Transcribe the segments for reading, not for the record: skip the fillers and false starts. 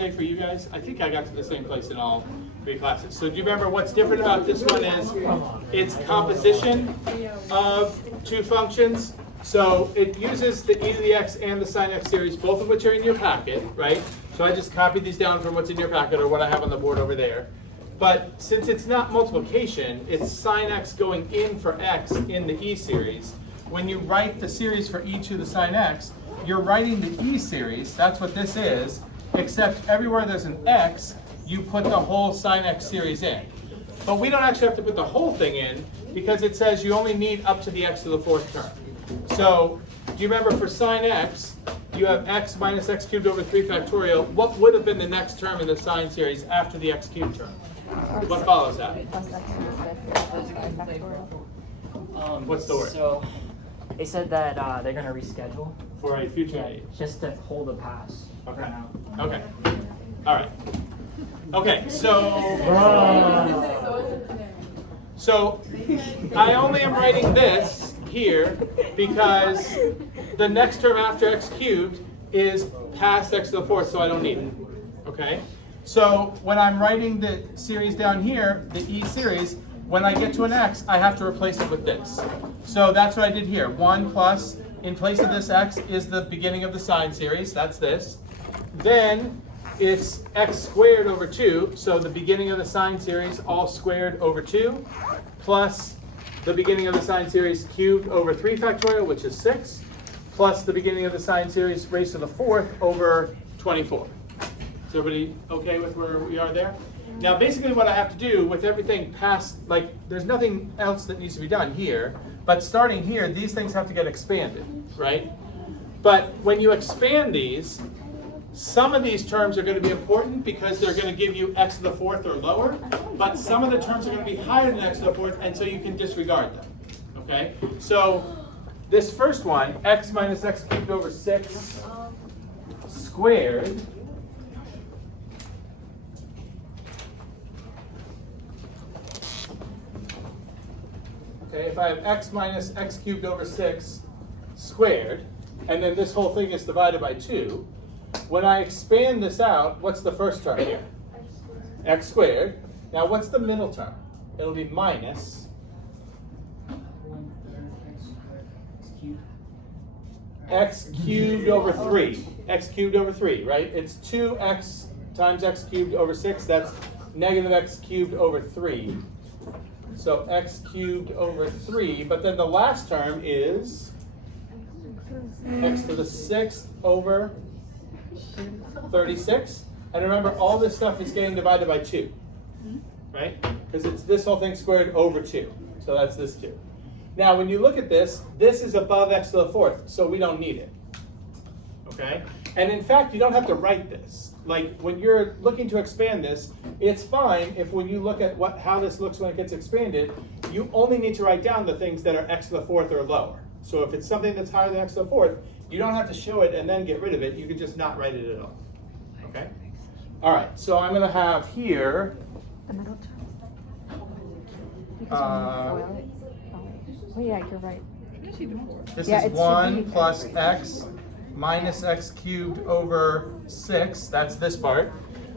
today for you guys? I think I got to the same place in all three classes. So do you remember what's different about this one is its composition of two functions. So it uses the e to the x and the sine x series, both of which are in your packet, right? So I just copied these down from what's in your packet or what I have on the board over there. But since it's not multiplication, it's sine x going in for x in the e series. When you write the series for e to the sine x, you're writing the e series, that's what this is, except everywhere there's an x, you put the whole sine x series in. But we don't actually have to put the whole thing in because it says you only need up to the x to the fourth term. So, do you remember for sine x, you have x minus x cubed over 3 factorial. What would have been the next term in the sine series after the x cubed term? What follows that? Plus x to the fifth factorial. What's the word? So, they said that they're going to reschedule. For a future date. Just to hold a pass. Okay. For now. Okay. All right. Okay, so I only am writing this here because the next term after x cubed is past x to the fourth, so I don't need it. Okay? So when I'm writing the series down here, the e series, when I get to an x, I have to replace it with this. So that's what I did here. 1 plus, in place of this x, is the beginning of the sine series. That's this. Then it's x squared over 2, so the beginning of the sine series all squared over 2, plus the beginning of the sine series cubed over 3 factorial, which is 6, plus the beginning of the sine series raised to the fourth over 24. Is everybody okay with where we are there? Now basically what I have to do with everything past, like there's nothing else that needs to be done here, but starting here, these things have to get expanded, right? But when you expand these, some of these terms are going to be important because they're going to give you x to the fourth or lower, but some of the terms are going to be higher than x to the fourth, and so you can disregard them, okay? So this first one, x minus x cubed over 6 squared, okay, if I have x minus x cubed over 6 squared, and then this whole thing is divided by 2, when I expand this out, what's the first term here? X squared. Now what's the middle term? It'll be minus x cubed over 3. X cubed over 3, right? It's 2x times x cubed over 6. That's negative x cubed over 3. So x cubed over 3. But then the last term is x to the 6th over 36. And remember, all this stuff is getting divided by 2, right? Because it's this whole thing squared over 2. So that's this 2. Now, when you look at this, this is above x to the fourth, so we don't need it, okay? And in fact, you don't have to write this. Like, when you're looking to expand this, it's fine if when you look at how this looks when it gets expanded, you only need to write down the things that are x to the fourth or lower. So if it's something that's higher than x to the fourth, you don't have to show it and then get rid of it. You can just not write it at all, okay? All right, so I'm going to have here, The middle term. Oh yeah, you're right. this Yeah, is it should 1 be- plus x minus x cubed over 6. That's this part.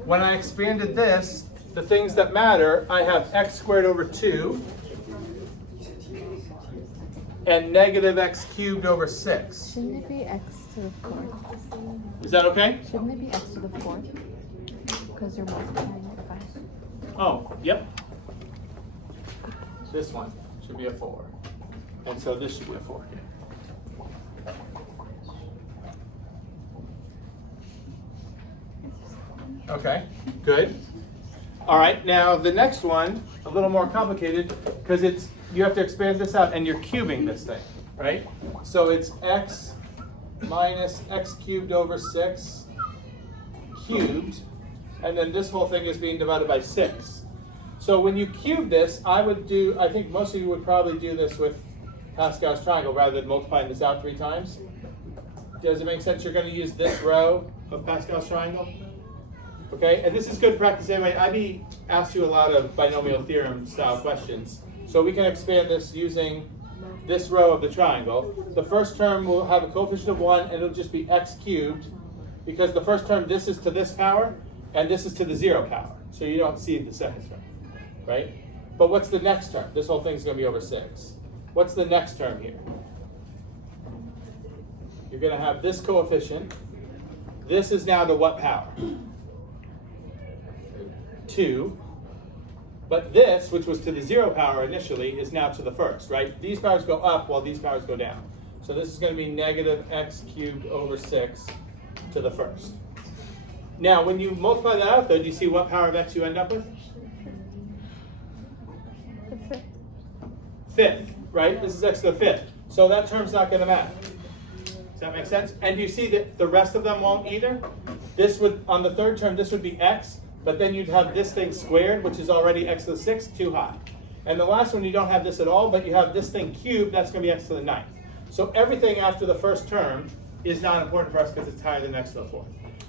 When I expanded this, the things that matter, I have x squared over 2 and negative x cubed over 6. Shouldn't it be x to the fourth? Is that okay? Shouldn't it be x to the fourth? Because you're multiplying it by. Oh, yep. This one should be a 4. And so this should be a 4 here. Okay, good. All right, now the next one, a little more complicated, because you have to expand this out and you're cubing this thing, right? So it's x minus x cubed over 6 cubed, and then this whole thing is being divided by 6. So when you cube this, I think most of you would probably do this with Pascal's triangle rather than multiplying this out 3 times. Does it make sense? You're going to use this row of Pascal's triangle? Okay, and this is good practice anyway. IB asked you a lot of binomial theorem style questions. So we can expand this using this row of the triangle. The first term will have a coefficient of 1 and it'll just be x cubed because the first term, this is to this power, And this is to the 0 power. So you don't see the second term, right? But what's the next term? This whole thing's going to be over 6. What's the next term here? You're going to have this coefficient. This is now to what power? 2. But this, which was to the 0 power initially, is now to the first, right? These powers go up while these powers go down. So this is going to be negative x cubed over 6 to the first. Now, when you multiply that out, though, do you see what power of x you end up with? Fifth, right? This is x to the 5th. So that term's not going to matter. Does that make sense? And you see that the rest of them won't either? This would, on the third term, this would be x, but then you'd have this thing squared, which is already x to the 6th, too high. And the last one, you don't have this at all, but you have this thing cubed, that's going to be x to the 9th. So everything after the first term is not important for us because it's higher than x to the 4th.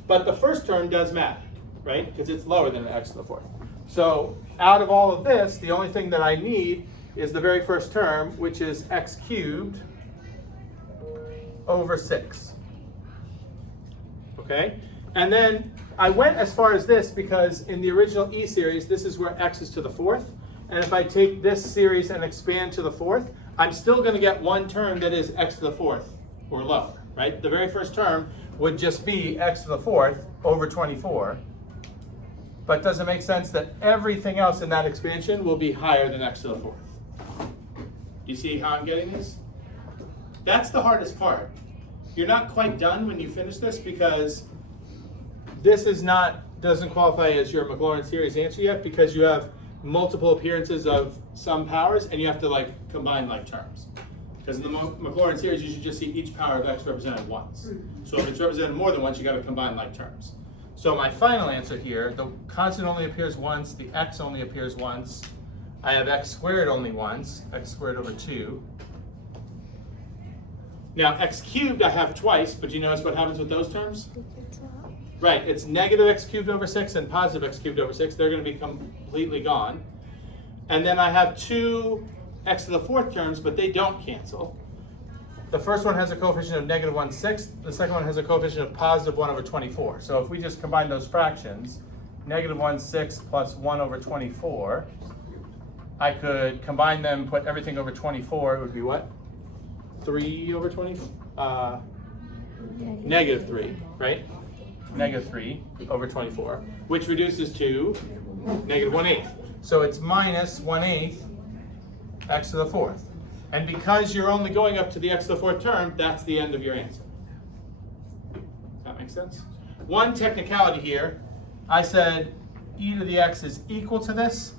But the first term does matter, right? Because it's lower than x to the 4th. So out of all of this, the only thing that I need is the very first term, which is x cubed over 6. Okay? And then I went as far as this because in the original E series, this is where x is to the 4th. And if I take this series and expand to the 4th, I'm still going to get one term that is x to the 4th or lower, right? The very first term would just be x to the 4th over 24. But does it make sense that everything else in that expansion will be higher than x to the 4th? Do you see how I'm getting this? That's the hardest part. You're not quite done when you finish this because this doesn't qualify as your Maclaurin series answer yet because you have multiple appearances of some powers and you have to like combine like terms. Because in the Maclaurin series, you should just see each power of x represented once. So if it's represented more than once, you got to combine like terms. So my final answer here, the constant only appears once, the x only appears once. I have x squared only once, x squared over 2. Now x cubed I have twice, but do you notice what happens with those terms? Right, it's negative x cubed over 6 and positive x cubed over 6. They're going to be completely gone. And then I have 2 x to the 4th terms, but they don't cancel. The first one has a coefficient of negative 1/6. The second one has a coefficient of positive 1 over 24. So if we just combine those fractions, negative 1/6 plus 1 over 24, I could combine them, put everything over 24. It would be what? 3 over 20? Negative 3, right? Negative 3 over 24, which reduces to negative 1/8. So it's minus 1/8 x to the 4th. And because you're only going up to the x to the 4th term, that's the end of your answer. Does that make sense? One technicality here, I said e to the x is equal to this,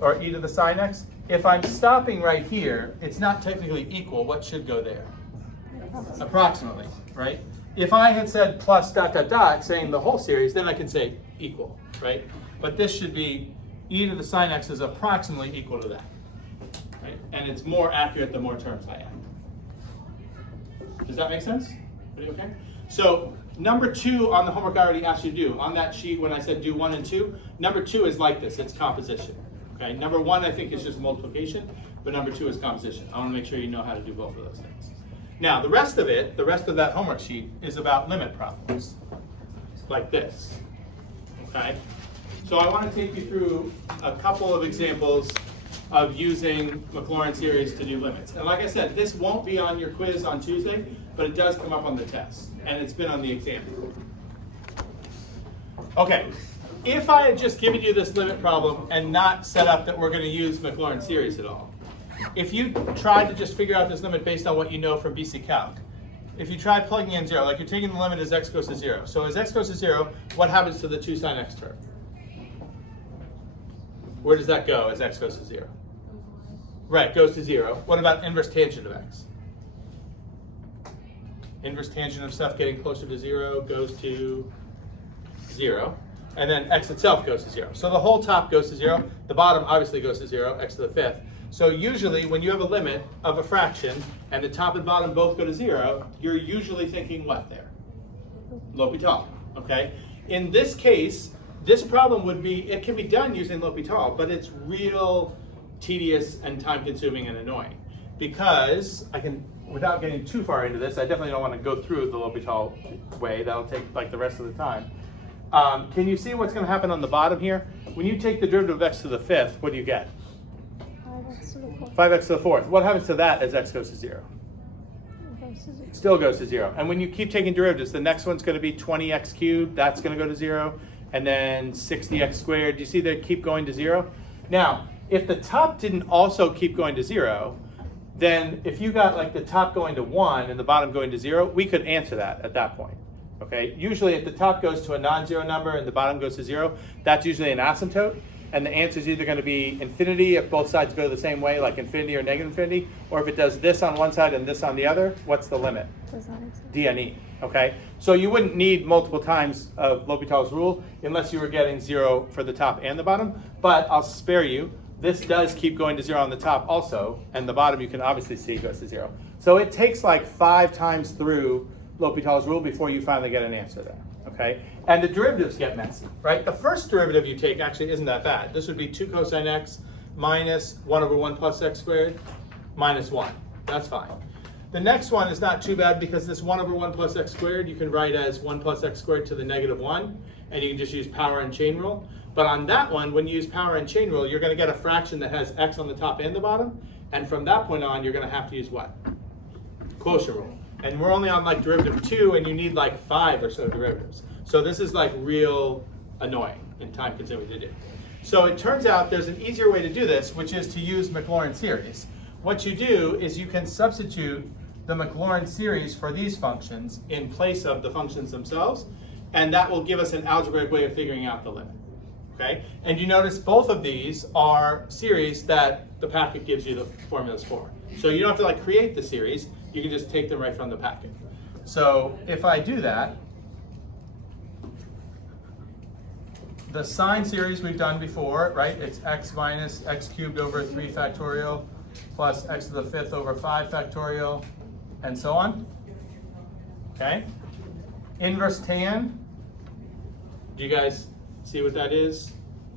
or e to the sine x. If I'm stopping right here, it's not technically equal. What should go there? Approximately, right? If I had said plus dot dot dot, saying the whole series, then I can say equal, right? But this should be e to the sine x is approximately equal to that, right? And it's more accurate the more terms I add. Does that make sense? Are you okay? So number 2 on the homework I already asked you to do. On that sheet when I said do 1 and 2, number 2 is like this. It's composition. Okay. Number 1 I think is just multiplication, but number 2 is composition. I want to make sure you know how to do both of those things. Now the rest of it, the rest of that homework sheet is about limit problems, like this. Okay. So I want to take you through a couple of examples of using Maclaurin series to do limits. And like I said, this won't be on your quiz on Tuesday, but it does come up on the test, and it's been on the exam. Okay, if I had just given you this limit problem and not set up that we're going to use Maclaurin series at all, if you tried to just figure out this limit based on what you know from BC Calc, if you try plugging in 0, like you're taking the limit as x goes to 0. So as x goes to 0, what happens to the 2 sine x term? Where does that go as x goes to 0? Right, goes to 0. What about inverse tangent of x? Inverse tangent of stuff getting closer to 0 goes to 0. And then x itself goes to 0. So the whole top goes to 0. The bottom obviously goes to 0, x to the 5th. So usually when you have a limit of a fraction and the top and bottom both go to 0, you're usually thinking what there? L'Hopital, okay? In this case, this problem would be, it can be done using L'Hopital, but it's real tedious and time consuming and annoying. Because I can, without getting too far into this, I definitely don't want to go through the L'Hopital way, that'll take like the rest of the time. Can you see what's going to happen on the bottom here? When you take the derivative of x to the fifth, what do you get? 5x to the 4th. 5x to the fourth. What happens to that as x goes to 0? Goes to 0. Still goes to 0. And when you keep taking derivatives, the next one's going to be 20x cubed. That's going to go to 0. And then 60x squared. Do you see they keep going to 0? Now, if the top didn't also keep going to 0, then if you got like the top going to 1 and the bottom going to 0, we could answer that at that point. Okay? Usually if the top goes to a non-zero number and the bottom goes to 0, that's usually an asymptote. And the answer is either going to be infinity if both sides go the same way, like infinity or negative infinity, or if it does this on one side and this on the other, what's the limit? Does not exist. DNE, okay? So you wouldn't need multiple times of L'Hopital's rule unless you were getting 0 for the top and the bottom, but I'll spare you. This does keep going to 0 on the top also, and the bottom you can obviously see goes to 0. So it takes like 5 times through L'Hopital's rule before you finally get an answer there, okay? And the derivatives get messy, right? The first derivative you take actually isn't that bad. This would be 2 cosine x minus 1 over 1 plus x squared minus 1. That's fine. The next one is not too bad because this 1 over 1 plus x squared you can write as 1 plus x squared to the negative 1, and you can just use power and chain rule. But on that one, when you use power and chain rule, you're going to get a fraction that has x on the top and the bottom, and from that point on, you're going to have to use what? Quotient rule. And we're only on like derivative 2, and you need like 5 or so derivatives. So this is like real annoying and time consuming to do. So it turns out there's an easier way to do this, which is to use Maclaurin series. What you do is you can substitute the Maclaurin series for these functions in place of the functions themselves, and that will give us an algebraic way of figuring out the limit. Okay? And you notice both of these are series that the packet gives you the formulas for. So you don't have to like create the series, you can just take them right from the packet. So if I do that, the sine series we've done before, right? It's x minus x cubed over 3 factorial plus x to the 5th over 5 factorial, and so on. Okay? Inverse tan. Do you guys see what that is?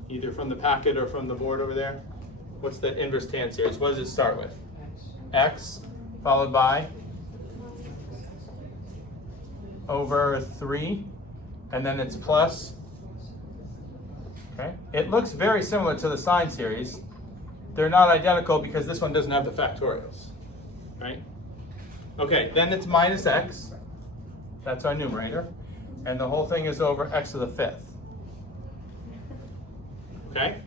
Either from the packet or from the board over there. What's the inverse tan series? What does it start with? X followed by over 3, and then it's plus. Okay. It looks very similar to the sine series. They're not identical because this one doesn't have the factorials, right? Okay, then it's minus x. That's our numerator. And the whole thing is over x to the 5th. Okay?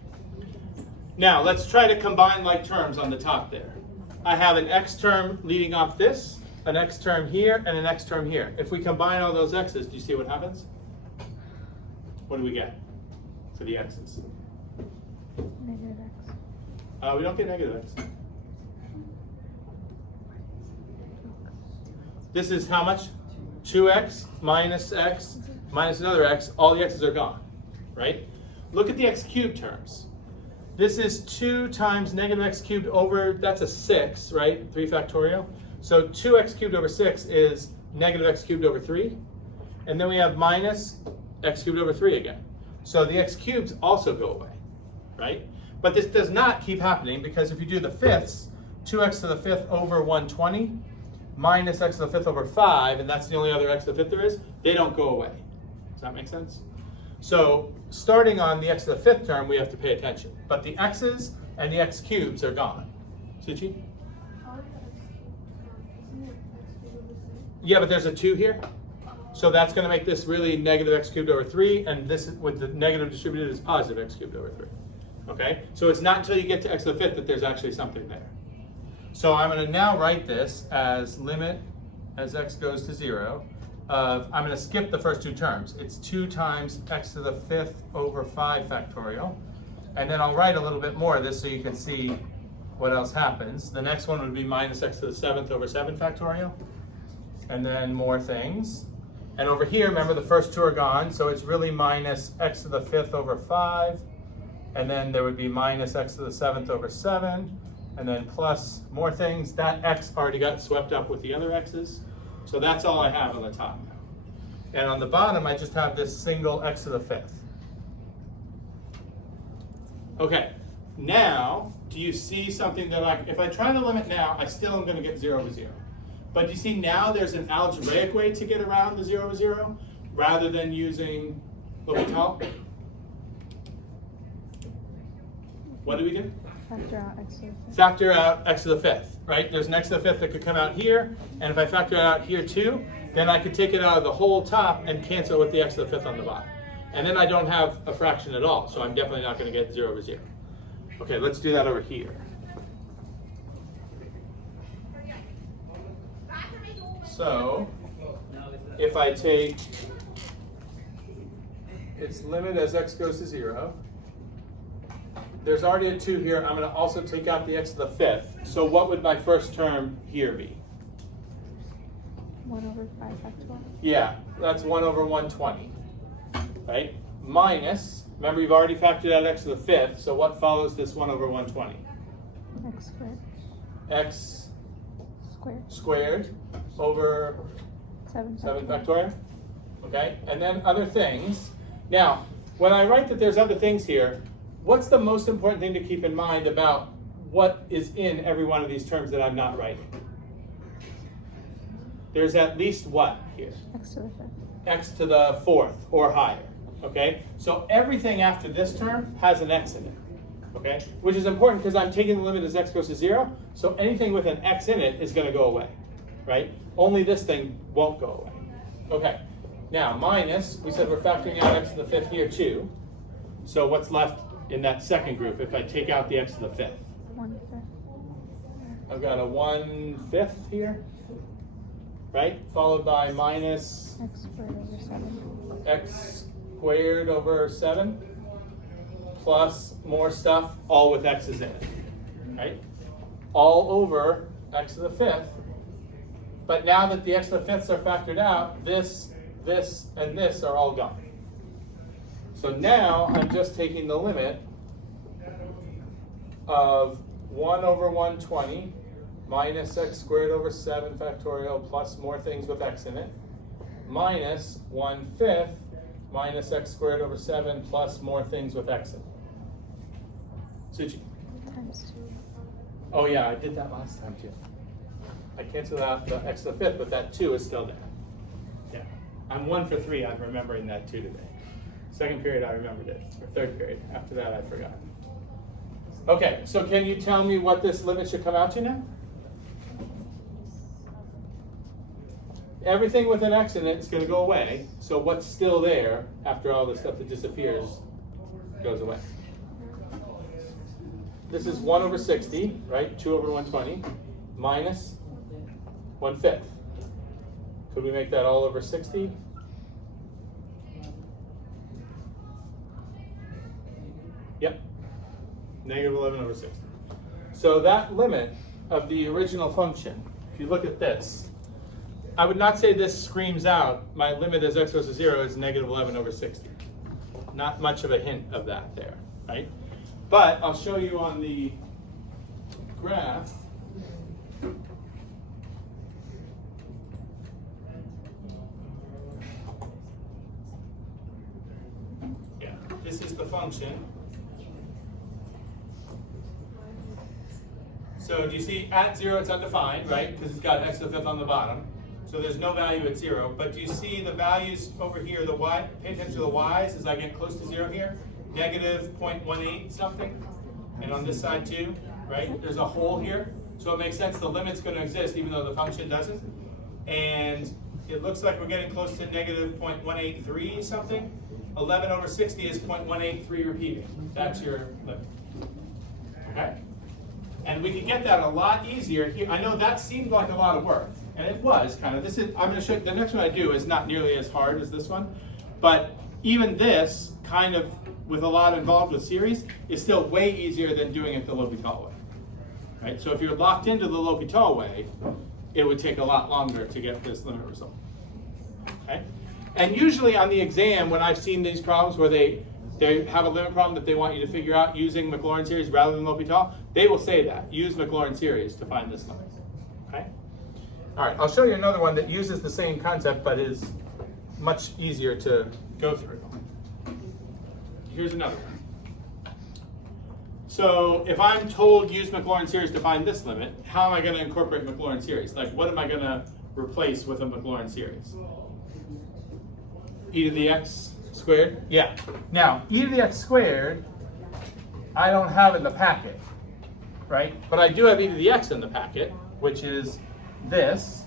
Now, let's try to combine like terms on the top there. I have an x term leading off this, an x term here, and an x term here. If we combine all those x's, do you see what happens? What do we get for the x's? Negative x. We don't get negative x. This is how much? 2x minus another x. All the x's are gone, right? Look at the x cubed terms. This is 2 times negative x cubed over, that's a 6, right? 3 factorial. So 2x cubed over 6 is negative x cubed over 3. And then we have minus x cubed over 3 again. So the x cubes also go away, right? But this does not keep happening because if you do the fifths, 2x to the 5th over 120 minus x to the 5th over 5, and that's the only other x to the 5th there is, they don't go away. Does that make sense? So starting on the x to the 5th term, we have to pay attention. But the x's and the x cubes are gone. Suchi? Yeah, but there's a 2 here. So that's going to make this really negative x cubed over 3, and this with the negative distributed is positive x cubed over 3. Okay? So it's not until you get to x to the 5th that there's actually something there. So I'm going to now write this as limit as x goes to 0 of, I'm going to skip the first 2 terms. It's 2 times x to the 5th over 5 factorial. And then I'll write a little bit more of this so you can see what else happens. The next one would be minus x to the 7th over 7 factorial. And then more things. And over here, remember the first 2 are gone, so it's really minus x to the 5th over 5. And then there would be minus x to the 7th over 7. And then plus more things. That x already got swept up with the other x's. So that's all I have on the top now. And on the bottom, I just have this single x to the 5th. Okay, now, do you see something that if I try to limit now, I still am going to get 0 over 0. But you see now there's an algebraic way to get around the 0 over 0 rather than using L'Hopital? What do we do? Factor out x to the fifth. Factor out x to the fifth, right? There's an x to the fifth that could come out here, and if I factor it out here too, then I could take it out of the whole top and cancel with the x to the fifth on the bottom. And then I don't have a fraction at all, so I'm definitely not going to get 0 over 0. Okay, let's do that over here. So, if I take its limit as x goes to 0, there's already a 2 here. I'm going to also take out the x to the fifth. So what would my first term here be? 1 over 5 factorial. Yeah, that's 1 over 120, right? Minus, remember you've already factored out x to the fifth, so what follows this 1 over 120? X squared. X Squared. squared over 7 7 factorial. factorial, okay? And then other things. Now, when I write that there's other things here, what's the most important thing to keep in mind about what is in every one of these terms that I'm not writing? There's at least what here? X to the fifth. X to the fourth or higher, okay? So everything after this term has an x in it, okay? Which is important because I'm taking the limit as x goes to 0, so anything with an x in it is going to go away, right? Only this thing won't go away. Okay, now minus, we said we're factoring out x to the fifth here too. So what's left in that second group if I take out the x to the fifth? 1/5. I've got a 1/5 here, right? Followed by minus X squared over 7. x squared over 7 plus more stuff, all with x's in it, right? All over x to the fifth. But now that the x to the fifths are factored out, this, and this are all gone. So now I'm just taking the limit of 1 over 120 minus x squared over 7 factorial plus more things with x in it, minus 1/5 minus x squared over 7 plus more things with x in it. Suchi. Times 2. Oh yeah, I did that last time too. I canceled out the x to the fifth, but that 2 is still there. Yeah, I'm 1 for 3 on remembering that 2 today. Second period I remembered it, or third period. After that I forgot. Okay, so can you tell me what this limit should come out to now? Everything with an x in it is going to go away, so what's still there after all the stuff that disappears goes away. This is 1 over 60, right? 2 over 120 minus 1/5. Could we make that all over 60? Yep. Negative 11 over 60. So that limit of the original function, if you look at this, I would not say this screams out, my limit as x goes to 0 is negative 11 over 60. Not much of a hint of that there, right? But I'll show you on the graph. Yeah, this is the function. So do you see at 0 it's undefined, right? Because it's got x to the fifth on the bottom. So there's no value at 0. But do you see the values over here, the y? Pay attention to the y's as I get close to 0 here. Negative 0.18 something. And on this side too, right? There's a hole here. So it makes sense the limit's going to exist even though the function doesn't. And it looks like we're getting close to negative 0.183 something. 11 over 60 is 0.183 repeating. That's your limit. Okay? And we can get that a lot easier here. I know that seemed like a lot of work, and it was kind of. This is. I'm going to show you, the next one I do is not nearly as hard as this one, but even this kind of with a lot involved with series is still way easier than doing it the L'Hopital way. Right. So if you're locked into the L'Hopital way, it would take a lot longer to get this limit result. Okay. And usually on the exam, when I've seen these problems where they have a limit problem that they want you to figure out using Maclaurin series rather than L'Hopital, they will say that. Use Maclaurin series to find this limit. Okay? All right, I'll show you another one that uses the same concept but is much easier to go through. Here's another one. So if I'm told use Maclaurin series to find this limit, how am I going to incorporate Maclaurin series? Like, what am I going to replace with a Maclaurin series? E to the x squared? Yeah. Now, e to the x squared, I don't have in the packet, right? But I do have e to the x in the packet, which is this.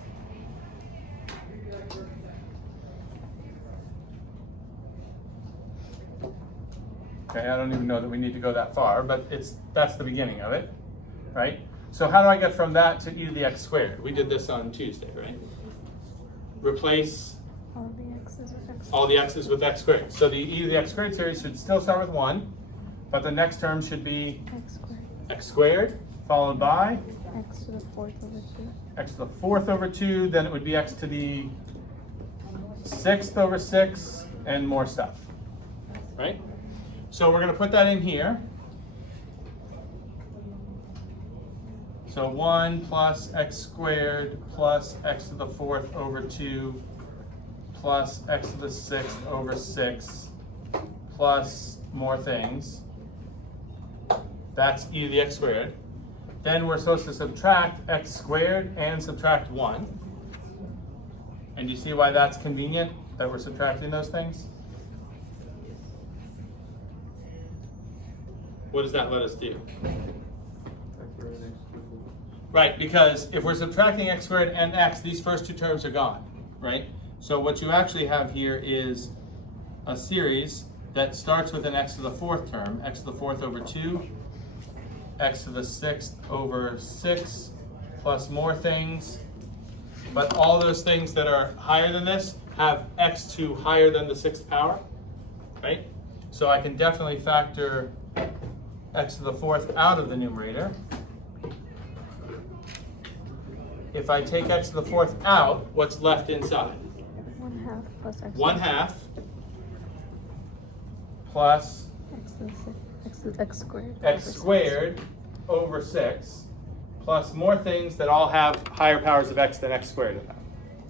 Okay, I don't even know that we need to go that far, but that's the beginning of it, right? So how do I get from that to e to the x squared? We did this on Tuesday, right? Replace All the x's with x. all the x's with x squared. So the e to the x squared series should still start with 1, but the next term should be X squared. x squared, followed by X to the fourth over 2. x to the fourth over 2, then it would be x to the sixth over 6, and more stuff, right? So we're going to put that in here. So 1 plus x squared plus x to the fourth over 2 plus x to the sixth over 6 plus more things. That's e to the x squared. Then we're supposed to subtract x squared and subtract 1. And you see why that's convenient, that we're subtracting those things? What does that let us do? Right, because if we're subtracting x squared and x, these first two terms are gone, right? So what you actually have here is a series that starts with an x to the fourth term, x to the fourth over 2, x to the sixth over 6, plus more things. But all those things that are higher than this have x2 higher than the sixth power, right? So I can definitely factor x to the fourth out of the numerator. If I take x to the fourth out, what's left inside? 1/2 plus x. 1/2 plus X to the sixth. X squared. x over 6. squared over 6 plus more things that all have higher powers of x than x squared in them,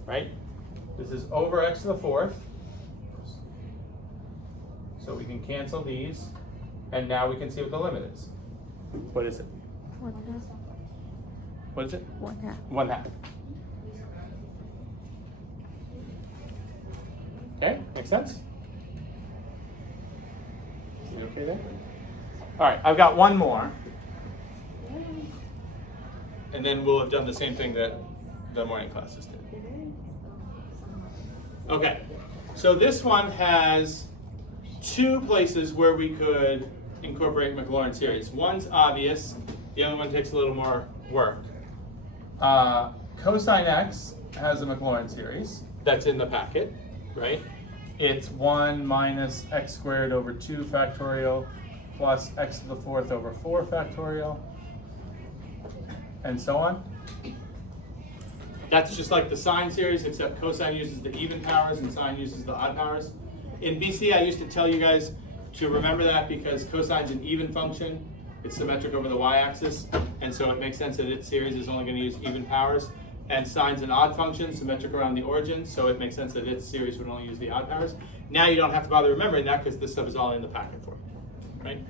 right? This is over x to the fourth. So we can cancel these, and now we can see what the limit is. What is it? 1/2. What is it? 1/2. 1/2. Okay, makes sense? You okay there? All right, I've got one more. And then we'll have done the same thing that the morning classes did. Okay, so this one has two places where we could incorporate Maclaurin series. One's obvious, the other one takes a little more work. Cosine x has a Maclaurin series that's in the packet, right? It's 1 minus x squared over 2 factorial plus x to the fourth over 4 factorial, and so on. That's just like the sine series, except cosine uses the even powers and sine uses the odd powers. In BC, I used to tell you guys to remember that because cosine's an even function. It's symmetric over the y-axis, and so it makes sense that its series is only going to use even powers. And sine's an odd function, symmetric around the origin, so it makes sense that its series would only use the odd powers. Now you don't have to bother remembering that because this stuff is all in the packet for you, right?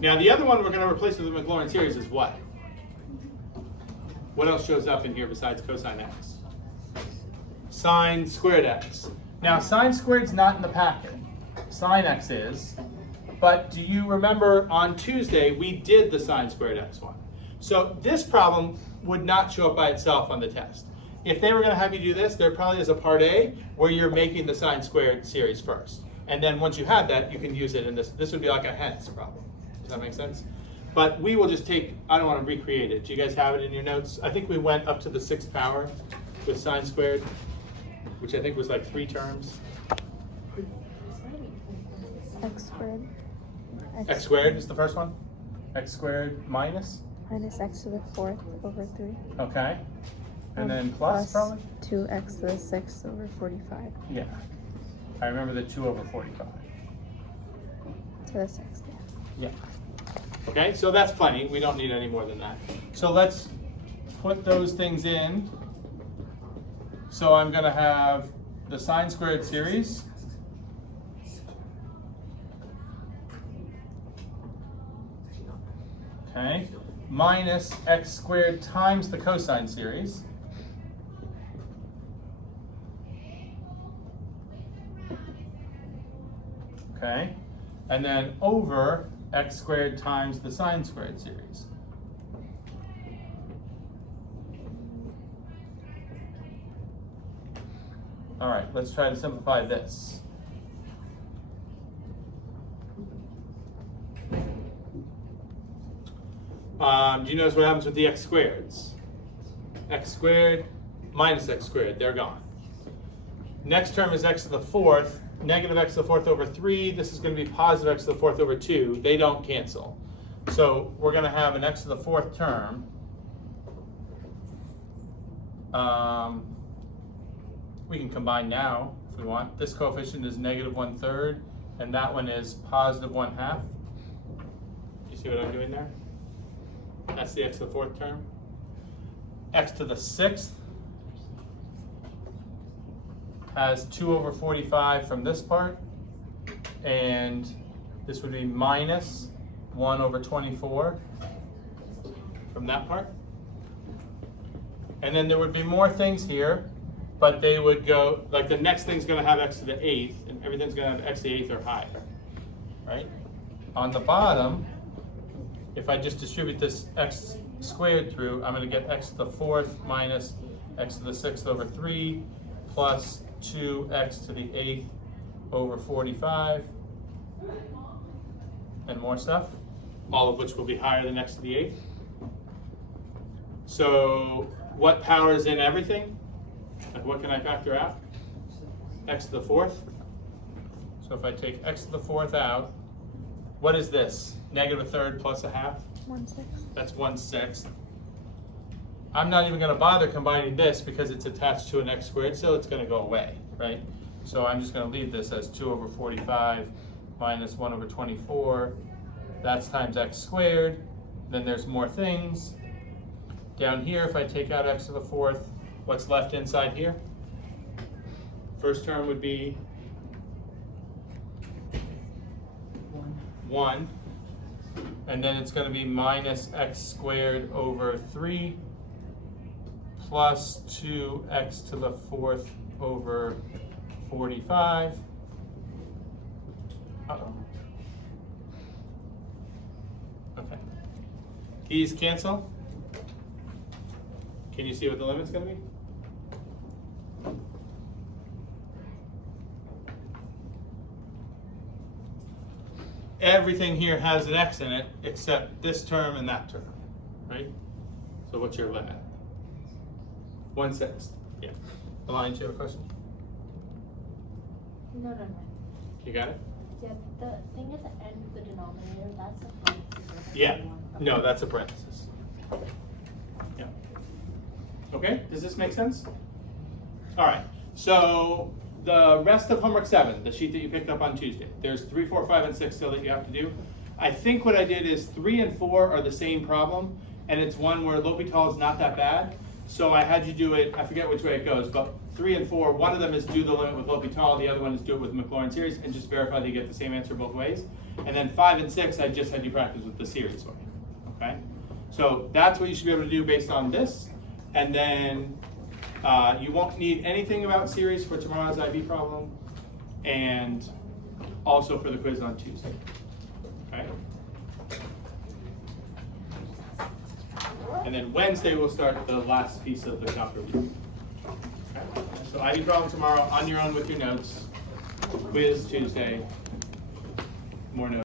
Now the other one we're going to replace with the Maclaurin series is what? What else shows up in here besides cosine x? Sine squared x. Now sine squared's not in the packet. Sine x is. But do you remember on Tuesday we did the sine squared x one? So this problem would not show up by itself on the test. If they were going to have you do this, there probably is a part A where you're making the sine squared series first. And then once you had that, you can use it in this. This would be like a hence problem. Does that make sense? But we will just take, I don't want to recreate it. Do you guys have it in your notes? I think we went up to the sixth power with sine squared, which I think was like 3 terms. X squared. X squared is the first one. X squared minus. Minus x to the fourth over 3. Okay. And then plus probably? 2x to the sixth over 45. Yeah. I remember the 2 over 45. To the sixth, yeah. Yeah. Okay, so that's plenty. We don't need any more than that. So let's put those things in. So I'm going to have the sine squared series. Okay. Minus x squared times the cosine series. okay? And then over x squared times the sine squared series. All right, let's try to simplify this. Do you notice what happens with the x squareds? X squared minus x squared, they're gone. Next term is x to the fourth, negative x to the fourth over 3. This is going to be positive x to the fourth over 2. They don't cancel. So we're going to have an x to the fourth term. We can combine now if we want. This coefficient is negative 1/3, and that one is positive 1/2. You see what I'm doing there? That's the x to the fourth term. X to the sixth has 2 over 45 from this part, and this would be minus 1 over 24 from that part. And then there would be more things here, but they would go, like the next thing's gonna have x to the 8th, and everything's gonna have x to the 8th or higher, right? On the bottom, if I just distribute this x squared through, I'm gonna get x to the fourth minus x to the 6th over 3 plus 2x to the 8th over 45 and more stuff, all of which will be higher than x to the 8th. So what powers in everything? Like what can I factor out? X to the fourth. So if I take x to the fourth out, what is this? Negative 1/3 plus 1/2? 1/6. That's 1/6. I'm not even going to bother combining this because it's attached to an x squared, so it's going to go away, right? So I'm just going to leave this as 2 over 45 minus 1 over 24. That's times x squared. Then there's more things. Down here, if I take out x to the fourth, what's left inside here? First term would be 1. And then it's going to be minus x squared over 3 plus 2x to the fourth over 45. Uh-oh. Okay. These cancel. Can you see what the limit's going to be? Everything here has an x in it except this term and that term, right? So what's your limit? 1/6. Yeah. Alana, do you have a question? No. You got it? Yeah, the thing at the end of the denominator, that's a parenthesis. Yeah. No, that's a parenthesis. Yeah. Okay, does this make sense? All right, so the rest of homework 7, the sheet that you picked up on Tuesday, there's 3, 4, 5, and 6 still that you have to do. I think what I did is 3 and 4 are the same problem, and it's one where L'Hopital is not that bad. So I had you do it, I forget which way it goes, but 3 and 4, one of them is do the limit with L'Hopital, the other one is do it with Maclaurin series, and just verify that you get the same answer both ways. And then 5 and 6, I just had you practice with the series way, okay? So that's what you should be able to do based on this. And then you won't need anything about series for tomorrow's IB problem, and also for the quiz on Tuesday, okay? And then Wednesday we'll start the last piece of the calc review. Okay? So IB problem tomorrow on your own with your notes, quiz Tuesday, more notes.